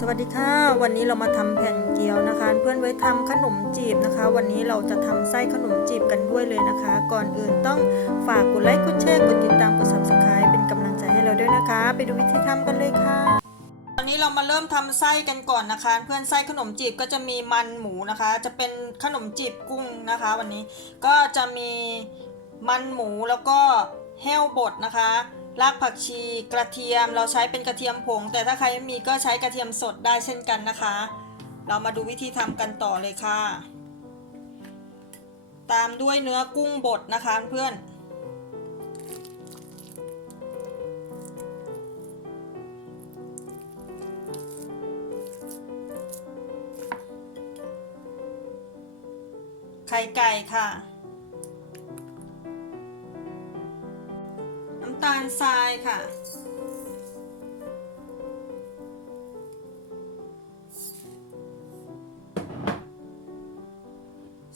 สวัสดีค่ะวันนี้เรามาทำแผ่นเกี๊ยวนะคะ เพื่อนไว้ทำขนมจีบนะคะ วันนี้เราจะทำไส้ขนมจีบกันด้วยเลยนะคะ ก่อนอื่นต้องฝากกดไลค์กดแชร์กดติดตามกด subscribe เป็นกำลังใจให้เราด้วยนะคะ ไปดูวิธีทำกันเลยค่ะตอนนี้เรามาเริ่มทำไส้กันก่อนนะคะ เพื่อนไส้ขนมจีบก็จะมีมันหมูนะคะ จะเป็นขนมจีบกุ้งนะคะ วันนี้ก็จะมีมันหมูแล้วก็แห้วบดนะคะ รากผักชีกระเทียมเราใช้เป็นกระเทียมผง แต่ถ้าใครไม่มีก็ใช้กระเทียมสดได้เช่นกันนะคะ เรามาดูวิธีทำกันต่อเลยค่ะ ตามด้วยเนื้อกุ้งบดนะคะเพื่อนไข่ไก่ค่ะ ทรายค่ะ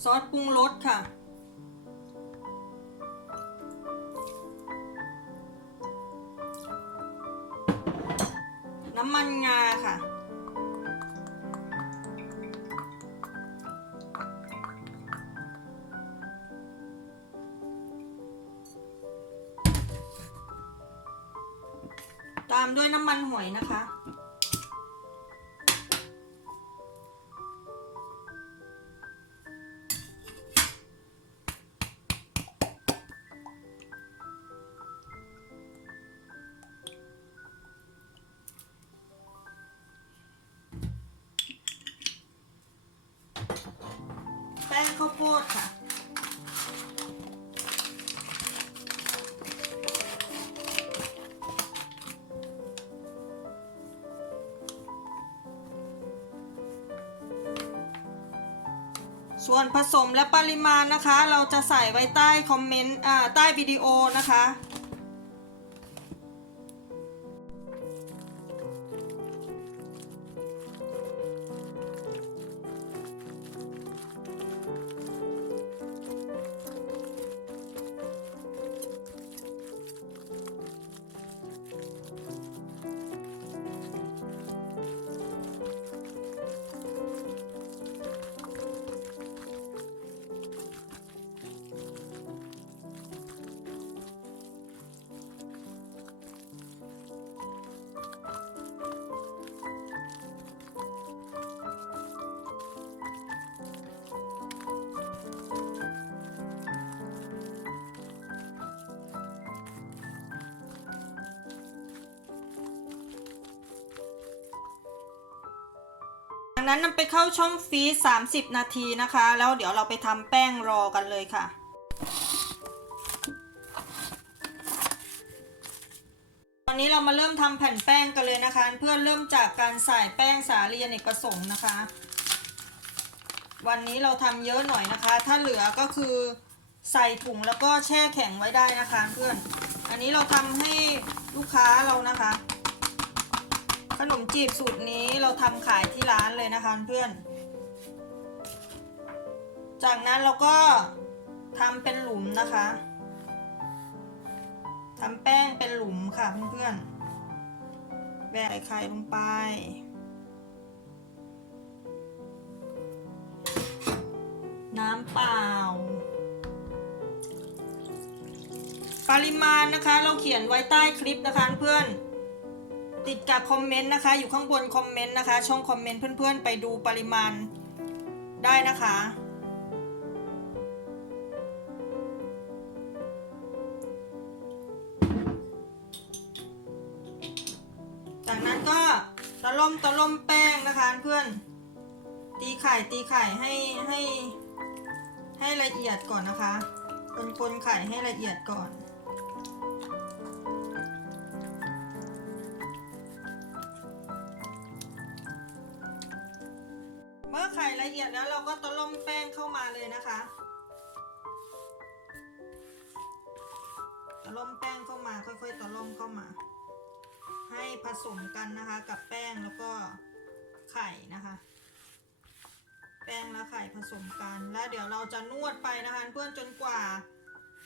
ซอสปรุงรสค่ะามด้วยน้ำมันหอยนะคะ แป้งข้าวโพดค่ะ ส่วนผสมและปริมาณนะคะ เราจะใส่ไว้ใต้คอมเมนต์ใต้วิดีโอนะคะ จากนั้นนำไปเข้าช่องฟรีซ30 นาทีนะคะ แล้วเดี๋ยวเราไปทำแป้งรอกันเลยค่ะ ตอนนี้เรามาเริ่มทำแผ่นแป้งกันเลยนะคะ เพื่อเริ่มจากการใส่แป้งสาลีอเนกประสงค์นะคะ วันนี้เราทำเยอะหน่อยนะคะ ถ้าเหลือก็คือใส่ถุงแล้วก็แช่แข็งไว้ได้นะคะเพื่อน อันนี้เราทำให้ลูกค้าเรานะคะ ขนมจีบสูตรนี้เราทำขายที่ร้านเลยนะคะเพื่อน จากนั้นเราก็ทำเป็นหลุมนะคะทำแป้งเป็นหลุมค่ะเพื่อนๆแบกไข่ลงไป น้ำเปล่า ปริมาณนะคะเราเขียนไว้ใต้คลิปนะคะเพื่อน ติดกับคอมเมนต์นะคะ อยู่ข้างบนคอมเมนต์นะคะ ช่องคอมเมนต์เพื่อนๆ ไปดูปริมาณได้นะคะ จากนั้นก็ตะล่มตะล่มแป้งนะคะเพื่อน ตีไข่ตีไข่ให้ให้ให้ละเอียดก่อนนะคะคนคนไข่ให้ละเอียดก่อน แล้วเราก็ตะล่มแป้งเข้ามาเลยนะคะตะล่มแป้งเข้ามาค่อยๆตะล่มเข้ามา ให้ผสมกันนะคะกับแป้งแล้วก็ไข่นะคะ แป้งและไข่ผสมกันแล้วเดี๋ยวเราจะนวดไปนะคะ เพื่อนจนกว่า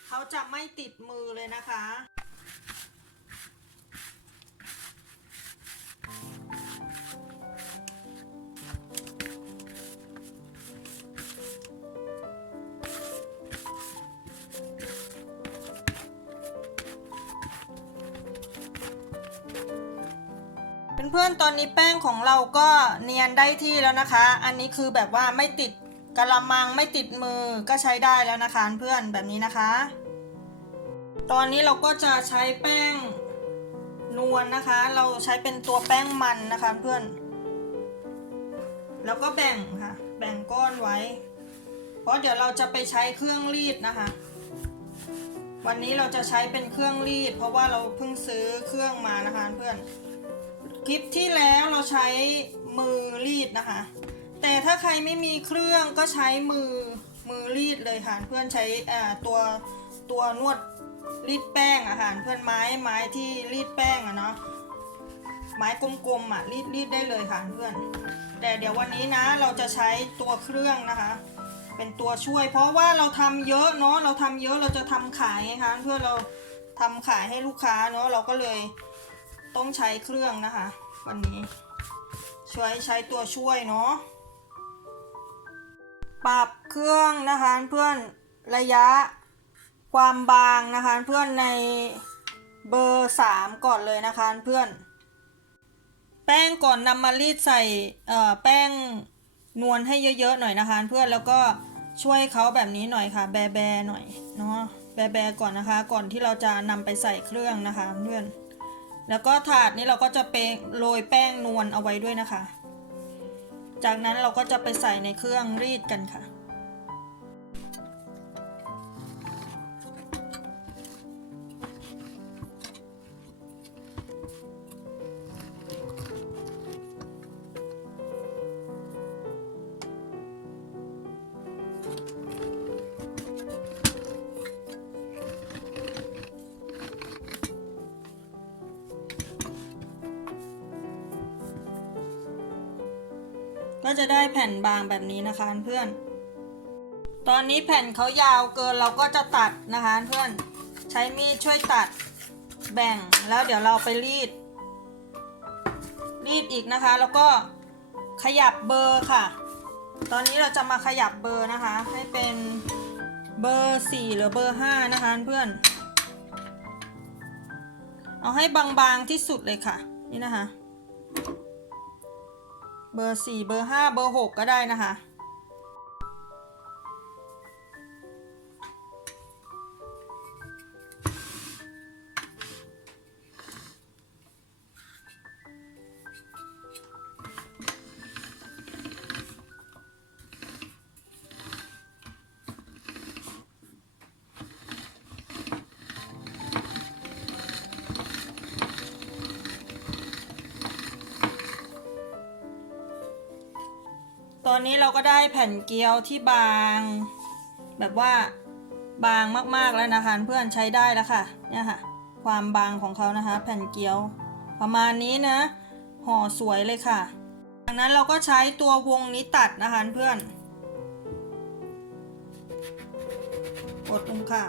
เขาจะไม่ติดมือเลยนะคะ เพื่อนๆ ตอนนี้แป้งของเราก็เนียนได้ที่แล้วนะคะ อันนี้คือแบบว่าไม่ติดกระมังไม่ติดมือก็ใช้ได้แล้วนะคะเพื่อนแบบนี้นะคะ ตอนนี้เราก็จะใช้แป้งนวลนะคะ เราใช้เป็นตัวแป้งมันนะคะเพื่อน แล้วก็แบ่งค่ะ แบ่งก้อนไว้ เพราะเดี๋ยวเราจะไปใช้เครื่องรีดนะคะ วันนี้เราจะใช้เป็นเครื่องรีด เพราะว่าเราเพิ่งซื้อเครื่องมานะคะเพื่อน คลิปที่แล้วเราใช้มือรีดนะคะ แต่ถ้าใครไม่มีเครื่องก็ใช้มือมือรีดเลยค่ะเพื่อนใช้ตัวตัวนวดรีดแป้งอะค่ะเพื่อนไม้ไม้ที่รีดแป้งอะเนาะไม้กลมๆอะรีดรีดได้เลยค่ะเพื่อน แต่เดี๋ยววันนี้นะเราจะใช้ตัวเครื่องนะคะ เป็นตัวช่วย เพราะว่าเราทำเยอะเนาะเราทำเยอะเราจะทำขายไงคะเพื่อเราทำขายให้ลูกค้าเนาะเราก็เลย ต้องใช้เครื่องนะคะ วันนี้ ช่วยใช้ตัวช่วยเนาะปรับเครื่องนะคะเพื่อนระยะความบางนะคะเพื่อนในเบอร์สามก่อนเลยนะคะเพื่อน แป้งก่อนนำมารีดใส่แป้งนวลให้เยอะๆหน่อยนะคะเพื่อนแล้วก็ช่วยเขาแบบนี้หน่อยค่ะ แบแบๆหน่อยเนาะแบแบๆก่อนนะคะ ก่อนที่เราจะนำไปใส่เครื่องนะคะเพื่อน แล้วก็ถาดนี้เราก็จะเปโรยแป้งนวลเอาไว้ด้วยนะคะ จากนั้นเราก็จะไปใส่ในเครื่องรีดกันค่ะ ก็จะได้แผ่นบางแบบนี้นะคะเพื่อน ตอนนี้แผ่นเขายาวเกินเราก็จะตัดนะคะเพื่อน ใช้มีดช่วยตัดแบ่งแล้วเดี๋ยวเราไปรีด รีดอีกนะคะ แล้วก็ขยับเบอร์ค่ะ ตอนนี้เราจะมาขยับเบอร์นะคะ ให้เป็นเบอร์ 4 หรือเบอร์ 5 นะคะเพื่อน เอาให้บางๆที่สุดเลยค่ะ นี่นะคะ เบอร์สี่เบอร์ห้าเบอร์หกก็ได้นะคะ ตอนนี้เราก็ได้แผ่นเกี๊ยวที่บาง แบบว่าบางมากๆแล้วนะคะเพื่อนใช้ได้แล้วค่ะเนี่ยค่ะ ความบางของเขานะคะ แผ่นเกี๊ยวประมาณนี้นะห่อสวยเลยค่ะจากนั้นเราก็ใช้ตัววงนี้ตัดนะคะเพื่อนกดลงค่ะ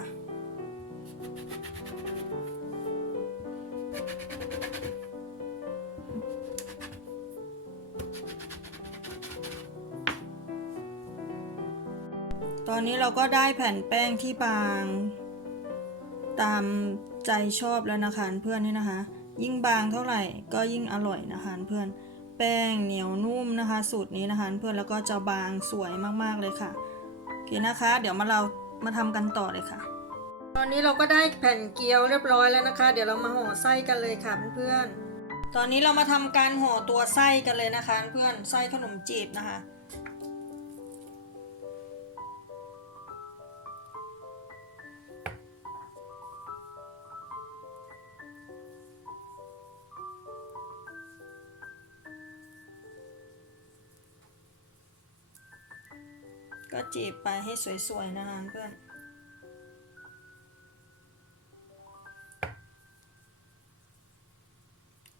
ตอนนี้เราก็ได้แผ่นแป้งที่บาง ตามใจชอบแล้วนะคะเพื่อนนี่นะคะ ยิ่งบางเท่าไหร่ก็ยิ่งอร่อยนะคะเพื่อนแป้งเหนียวนุ่มนะคะ สูตรนี้นะคะเพื่อนแล้วก็จะบางสวยมากๆเลยค่ะโอเคนะคะ เดี๋ยวมาเรามาทำกันต่อเลยค่ะ ตอนนี้เราก็ได้แผ่นเกี๊ยวเรียบร้อยแล้วนะคะ เดี๋ยวเรามาห่อไส้กันเลยค่ะเพื่อนๆตอนนี้เรามาทำการห่อตัวไส้กันเลยนะคะ เพื่อนไส้ขนมจีบนะคะ ก็จีบไปให้สวยๆนะคะเพื่อน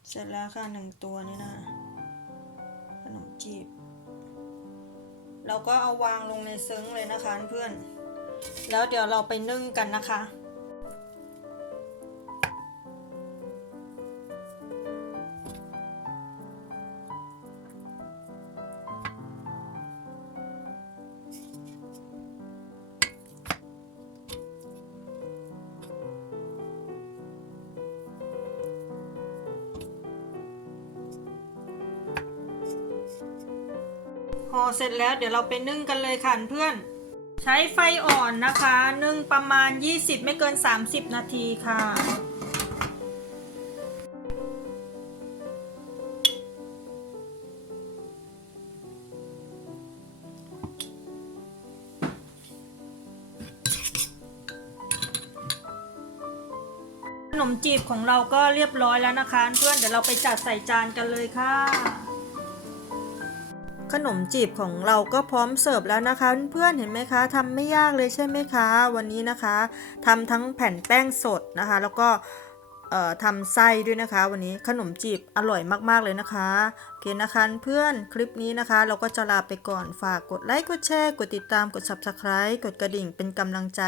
เสร็จแล้วค่ะหนึ่งตัวนี้นะคะขนมจีบ เราก็เอาวางลงในซึ้งเลยนะคะเพื่อน แล้วเดี๋ยวเราไปนึ่งกันนะคะ อเสร็จแล้วเดี๋ยวเราไปนึ่งกันเลยค่ะเพื่อน ใช้ไฟอ่อนนะคะ นึ่งประมาณ 20 ไม่เกิน 30 นาทีค่ะขนมจีบของเราก็เรียบร้อยแล้วนะคะ เพื่อนเดี๋ยวเราไปจัดใส่จานกันเลยค่ะ ขนมจีบของเราก็พร้อมเสิร์ฟแล้วนะคะเพื่อนๆเห็นไหมคะทำไม่ยากเลยใช่ไหมคะ วันนี้นะคะทำทั้งแผ่นแป้งสดนะคะ แล้วก็ทำไส้ด้วยนะคะ วันนี้ขนมจีบอร่อยมากๆเลยนะคะโอเคนะคะเพื่อนคลิปนี้นะคะ เราก็จะลาไปก่อนฝากกดไลค์กดแชร์กดติดตามกด subscribe กดกระดิ่งเป็นกำลังใจ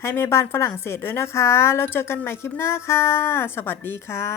ให้แม่บ้านฝรั่งเศสด้วยนะคะ แล้วเจอกันใหม่คลิปหน้าค่ะ สวัสดีค่ะ